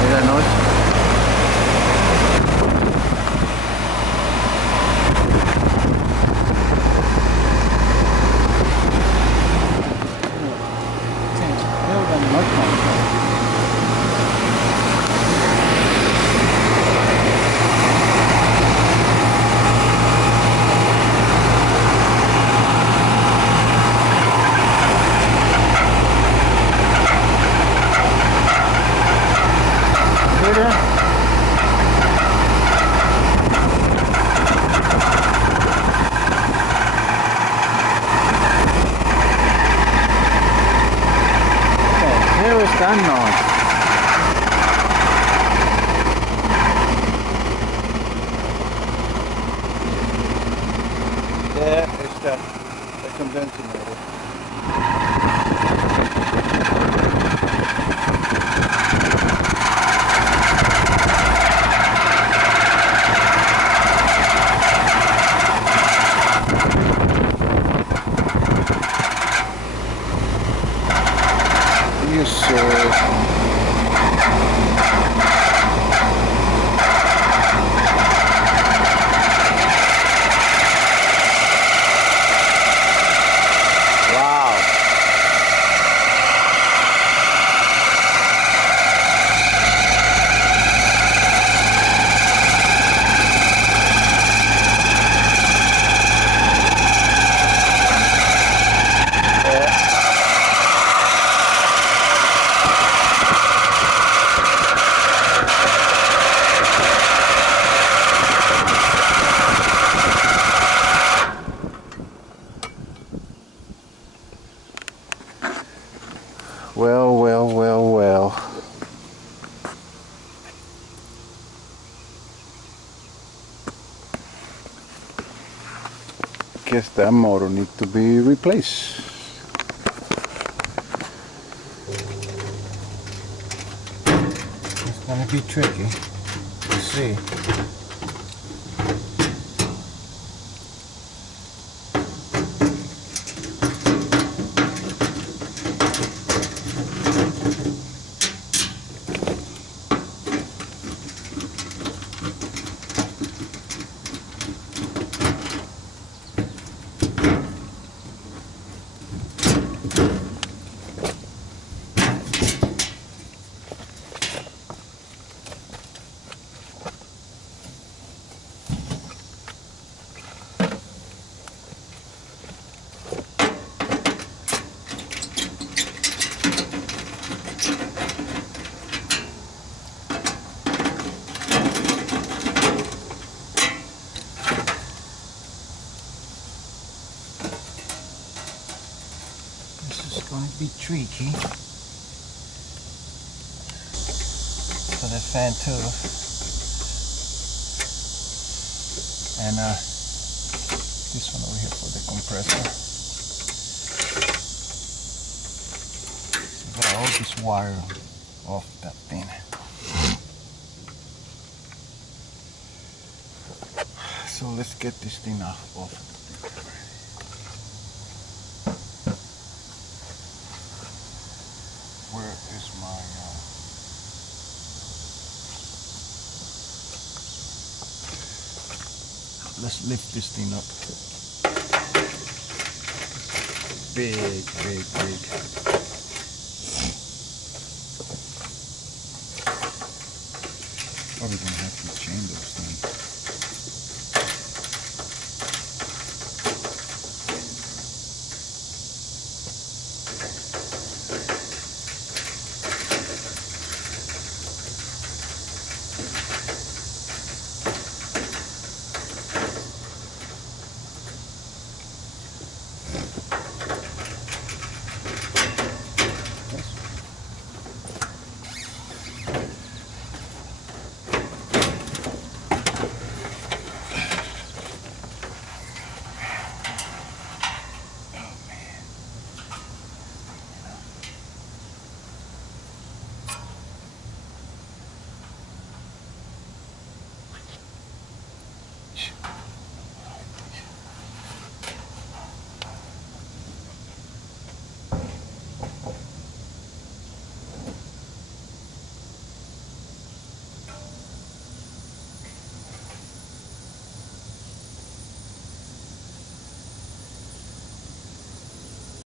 Buenas noches. Here is that noise. Yeah, it's the condensing motor. Yes, sir. Well, well, well, well. Guess that motor needs to be replaced. It's gonna be tricky to see. This is going to be tricky for the fan too, and this one over here for the compressor. So got all this wire off that thing. So let's get this thing off. Where is my let's lift this thing up. Big. Probably gonna have to chain those things.